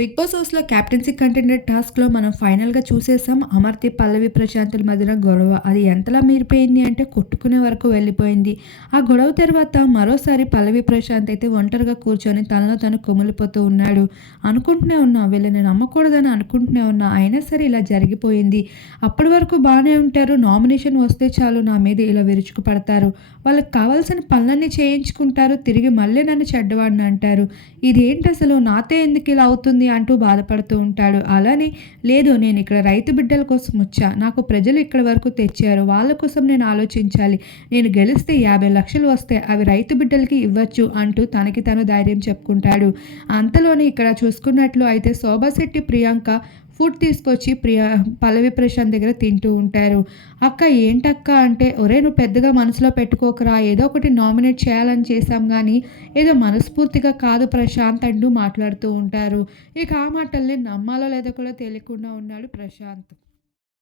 Big boss హౌస్లో captaincy contended టాస్క్లో మనం ఫైనల్గా చూసేసాం. అమర్తి పల్లవి ప్రశాంతుల మధ్యన గొడవ. అది ఎంతలా మీరిపోయింది అంటే కొట్టుకునే వరకు వెళ్ళిపోయింది. ఆ గొడవ తర్వాత మరోసారి పల్లవి ప్రశాంత్ అయితే ఒంటరిగా కూర్చొని తనలో తను కుమిలిపోతూ ఉన్నాడు. అనుకుంటూనే ఉన్నా వీళ్ళని నమ్మకూడదని అనుకుంటూనే ఉన్నా అయినా సరే ఇలా జరిగిపోయింది. అప్పటి వరకు బాగానే ఉంటారు. నామినేషన్ వస్తే చాలు నా మీద ఇలా విరుచుకు పడతారు. వాళ్ళకి కావాల్సిన పనులన్నీ చేయించుకుంటారు. తిరిగి మళ్ళీ నన్ను చెడ్డవాడిని అంటారు. ఇదేంటి అసలు? నాతో ఎందుకు ఇలా అవుతుంది? అంటూ బాధపడుతూ ఉంటాడు. అలానే లేదు నేను ఇక్కడ రైతు బిడ్డల కోసం వచ్చా. నాకు ప్రజలు ఇక్కడ వరకు తెచ్చారు. వాళ్ళ కోసం నేను ఆలోచించాలి. నేను గెలిస్తే యాభై లక్షలు వస్తాయి అవి రైతు బిడ్డలకి ఇవ్వచ్చు అంటూ తనకి తను ధైర్యం చెప్పుకుంటాడు. అంతలోనే ఇక్కడ చూసుకున్నట్లు అయితే శోభాశెట్టి ప్రియాంక ఫుడ్ తీసుకొచ్చి ప్రియా పల్లవి ప్రశాంత్ దగ్గర తింటూ ఉంటారు. అక్క ఏంటక్క అంటే ఒరే నువ్వు పెద్దగా మనసులో పెట్టుకోకరా ఏదో ఒకటి నామినేట్ చేయాలని చేశాం కానీ ఏదో మనస్ఫూర్తిగా కాదు ప్రశాంత్ అంటూ మాట్లాడుతూ ఉంటారు. ఇక ఆ మాటల్ని నమ్మాలో లేదో కూడా తెలియకుండా ఉన్నాడు ప్రశాంత్.